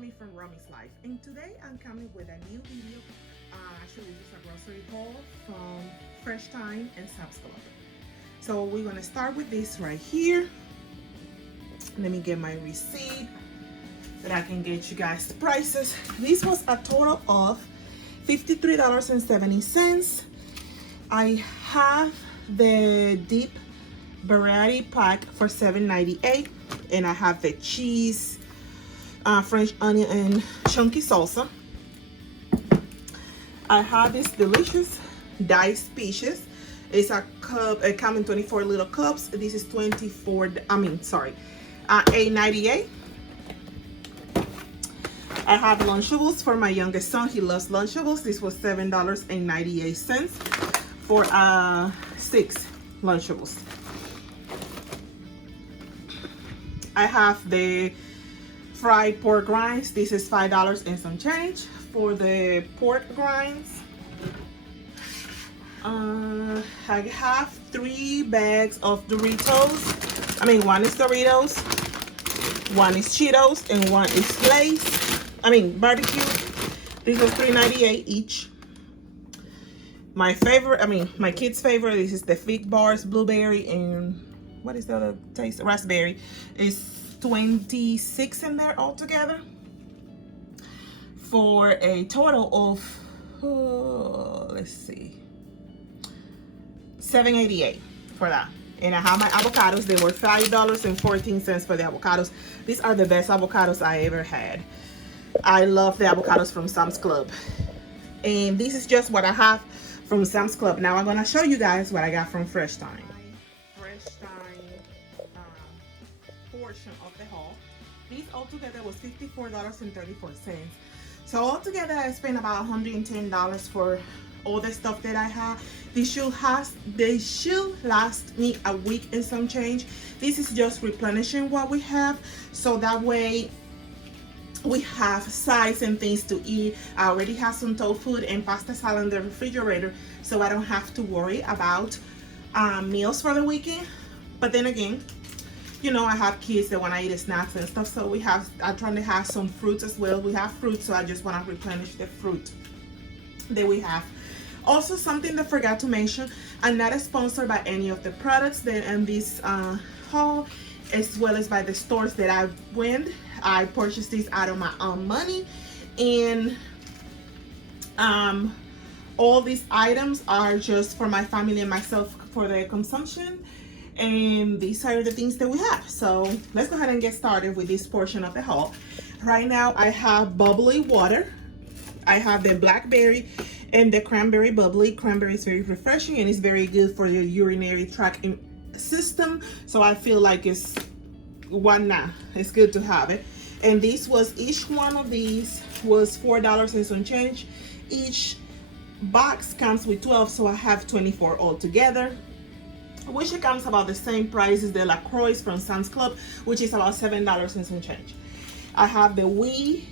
Romy from Romy's Life, and today I'm coming with a new video. Actually, this is a grocery haul from Fresh Time and Sam's Club. So we're gonna start with this right here. Let me get my receipt that I can get you guys the prices. This was a total of $53.70. I have the deep variety pack for $7.98, and I have the cheese, French onion and chunky salsa. I have this delicious diced peaches. It's a cup, it comes in 24 little cups. This is $8.98. I have Lunchables for my youngest son. He loves Lunchables. This was $7.98 for 6 Lunchables. I have the fried pork rinds. This is $5 and some change for the pork rinds. I have 3 bags of Doritos. One is Doritos, one is Cheetos, and one is Lay's. Barbecue. These are $3.98 each. My favorite, my kids' favorite, this is the Fig Bars, blueberry, and what is the other taste? Raspberry. It's 26 in there altogether for a total of, let's see, $7.88 for that. And I have my avocados. They were $5.14 for the avocados. These are the best avocados I ever had. I love the avocados from Sam's Club. And this is just what I have from Sam's Club. Now I'm gonna show you guys what I got from Fresh Time. Fresh Time portion of the haul. These altogether was $54.34. So altogether I spent about $110 for all the stuff that I have. They should last me a week and some change. This is just replenishing what we have, so that way we have sides and things to eat. I already have some tofu and pasta salad in the refrigerator, so I don't have to worry about meals for the weekend. But then again, I have kids that want to eat snacks and stuff, so I'm trying to have some fruits as well. We have fruit, so I just want to replenish the fruit that we have. Also, something that I forgot to mention, I'm not sponsored by any of the products that in this haul, as well as by the stores that I went. I purchased these out of my own money, and all these items are just for my family and myself for their consumption, and these are the things that we have. So let's go ahead and get started with this portion of the haul. Right now I have bubbly water. I have the blackberry and the cranberry bubbly. Cranberry is very refreshing and it's very good for your urinary tract system, so I feel like it's it's good to have it. And each one of these was $4 and some change. Each box comes with 12, so I have 24 altogether, which it comes about the same price as the LaCroix from Sam's Club, which is about $7 and some change. I have the wee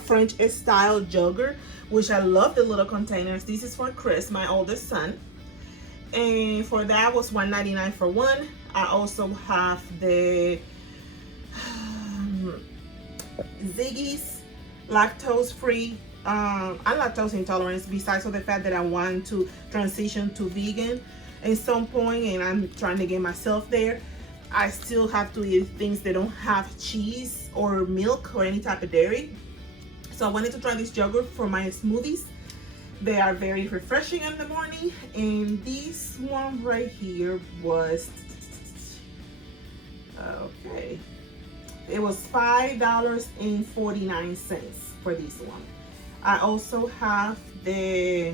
French style jogger, which I love the little containers. This is for Chris, my oldest son, and for that was $1.99 for one. I also have the Ziggy's lactose free. I'm lactose intolerant, besides of the fact that I want to transition to vegan at some point, and I'm trying to get myself there. I still have to eat things that don't have cheese or milk or any type of dairy. So I wanted to try this yogurt for my smoothies. They are very refreshing in the morning. And this one right here was, okay, it was $5.49 for this one. I also have the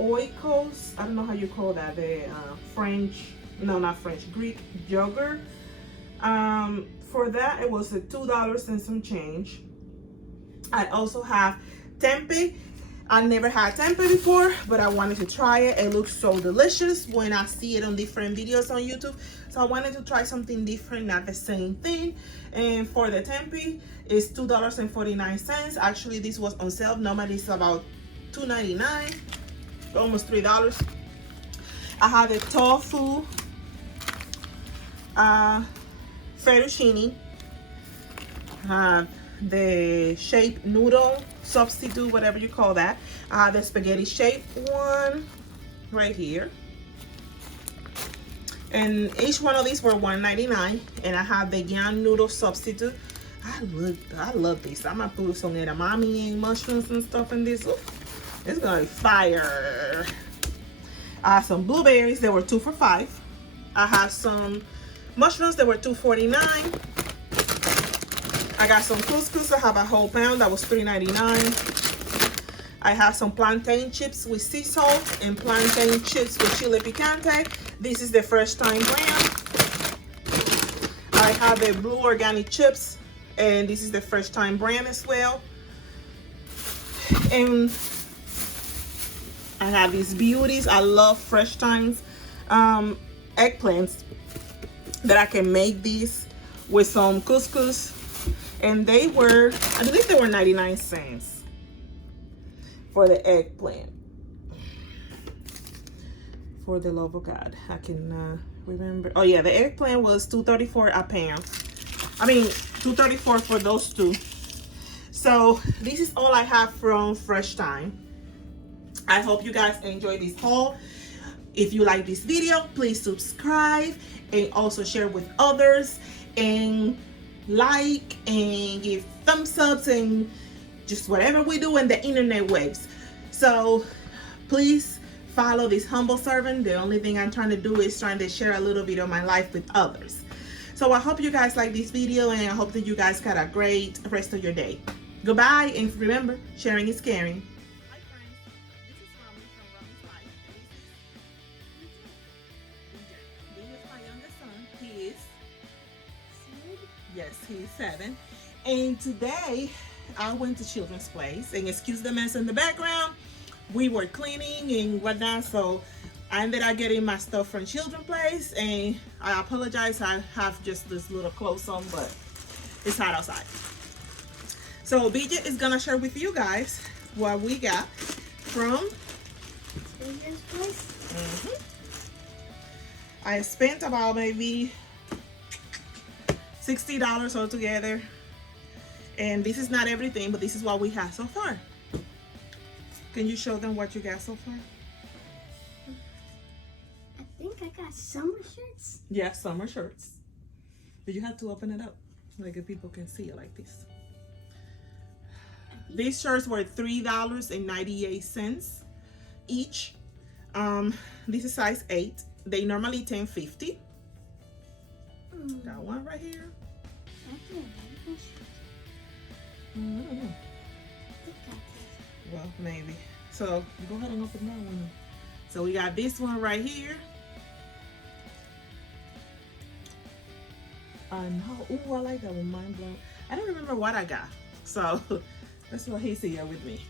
Oikos, I don't know how you call that, the Greek yogurt. For that it was $2 and some change. I also have tempeh. I never had tempeh before, but I wanted to try it. It looks so delicious when I see it on different videos on YouTube. So I wanted to try something different, not the same thing. And for the tempeh, it's $2.49. Actually, this was on sale. Normally it's about $2.99, almost $3. I have the tofu fettuccine. the shape noodle substitute, whatever you call that. I have the spaghetti shaped one right here. And each one of these were $1.99. And I have the yam noodle substitute. I love this. I'm gonna put some edamame and mushrooms and stuff in this. Ooh, it's gonna be fire. I have some blueberries. They were 2 for $5. I have some mushrooms. They were $2.49. I got some couscous. I have a whole pound. That was $3.99. I have some plantain chips with sea salt and plantain chips with chile picante. This is the Fresh Time brand. I have the blue organic chips, and this is the Fresh Time brand as well. And I have these beauties. I love Fresh Time's eggplants that I can make these with some couscous. And they were, I believe they were 99 cents for the eggplant. For the love of God, I can remember. Oh yeah, the eggplant was $2.34 a pound. I mean, $2.34 for those two. So this is all I have from Fresh Time. I hope you guys enjoyed this haul. If you like this video, please subscribe and also share with others, and like and give thumbs ups and just whatever we do in the internet waves. So please follow this humble servant. The only thing I'm trying to do is trying to share a little bit of my life with others. So I hope you guys like this video, and I hope that you guys got a great rest of your day. Goodbye, and remember, sharing is caring. Hi friends, this is Romey from Romey's Life. This is my youngest son. He is 7. Yes, he's 7. And today I went to Children's Place, and excuse the mess in the background. We were cleaning and whatnot, so I ended up getting my stuff from Children's Place, and I apologize. I have just this little clothes on, but it's hot outside. So BJ is gonna share with you guys what we got from Children's Place. I spent about maybe $60 altogether, and this is not everything, but this is what we have so far. Can you show them what you got so far? I think I got summer shirts. Yeah, summer shirts. But you have to open it up, like if people can see it like this. These shirts were $3.98 each. This is size 8. They normally $10.50. Got one right here. Well, maybe. So go ahead and open that one. So we got this one right here. Ooh, I like that one. Mind blown. I don't remember what I got. So that's why he's here with me.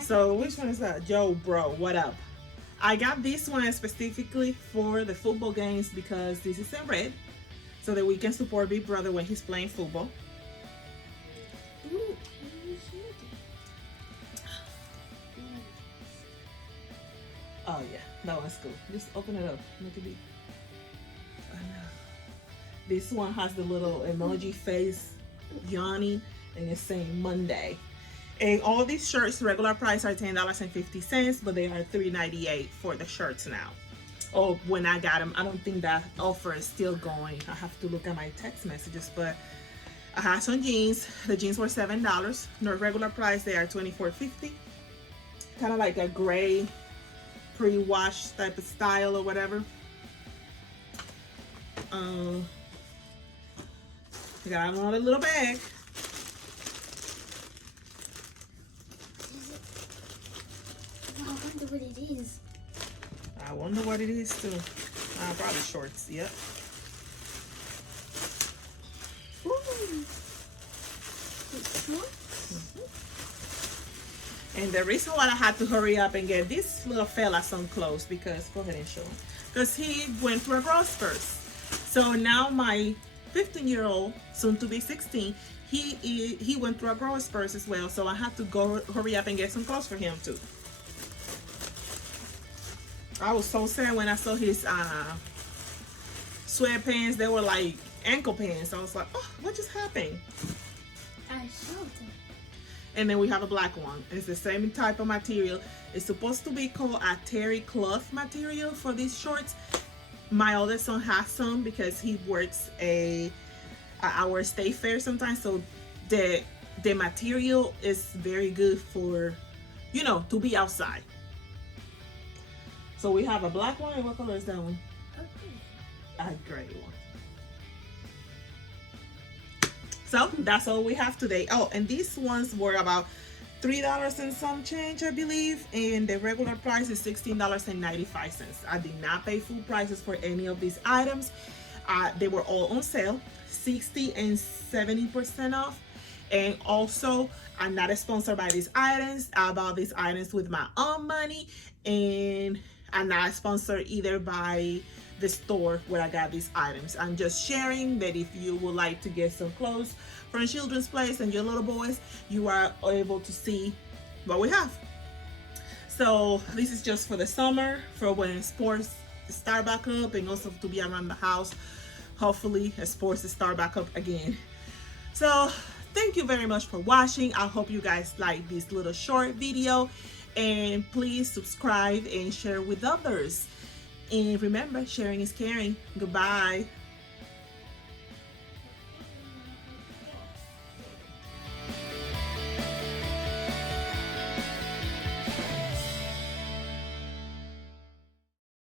So which one is that? Joe, bro, what up? I got this one specifically for the football games because this is in red, so that we can support Big Brother when he's playing football. Ooh, oh yeah, that one's cool. Just open it up. Look at it. I know. This one has the little emoji face yawning, and it's saying Monday. And all these shirts, regular price are $10.50, but they are $3.98 for the shirts now. Oh, when I got them, I don't think that offer is still going. I have to look at my text messages, but I had some jeans. The jeans were $7. No, regular price, they are $24.50. Kind of like a gray pre-washed type of style or whatever. I got another little bag. I wonder what it is. I wonder what it is too. Probably shorts. Yep. And the reason why I had to hurry up and get this little fella some clothes, because go ahead and show him, because he went through a growth spurts. So now my 15-year-old, soon to be 16, he went through a growth spurts as well. So I had to go hurry up and get some clothes for him too. I was so sad when I saw his sweatpants. They were like ankle pants. I was like, oh, what just happened? I showed it. And then we have a black one. It's the same type of material. It's supposed to be called a terry cloth material for these shorts. My other son has some because he works our state fair sometimes. So the material is very good for, you know, to be outside. So we have a black one. And what color is that one? Okay. A gray one. So that's all we have today. Oh, and these ones were about $3 and some change, I believe, and the regular price is $16.95. I did not pay full prices for any of these items. They were all on sale, 60 and 70% off. And also, I'm not sponsored by these items. I bought these items with my own money, and I'm not sponsored either by the store where I got these items. I'm just sharing that if you would like to get some clothes from Children's Place and your little boys, you are able to see what we have. So this is just for the summer, for when sports start back up, and also to be around the house. Hopefully sports start back up again. So thank you very much for watching. I hope you guys like this little short video, and please subscribe and share with others. And remember, sharing is caring. Goodbye.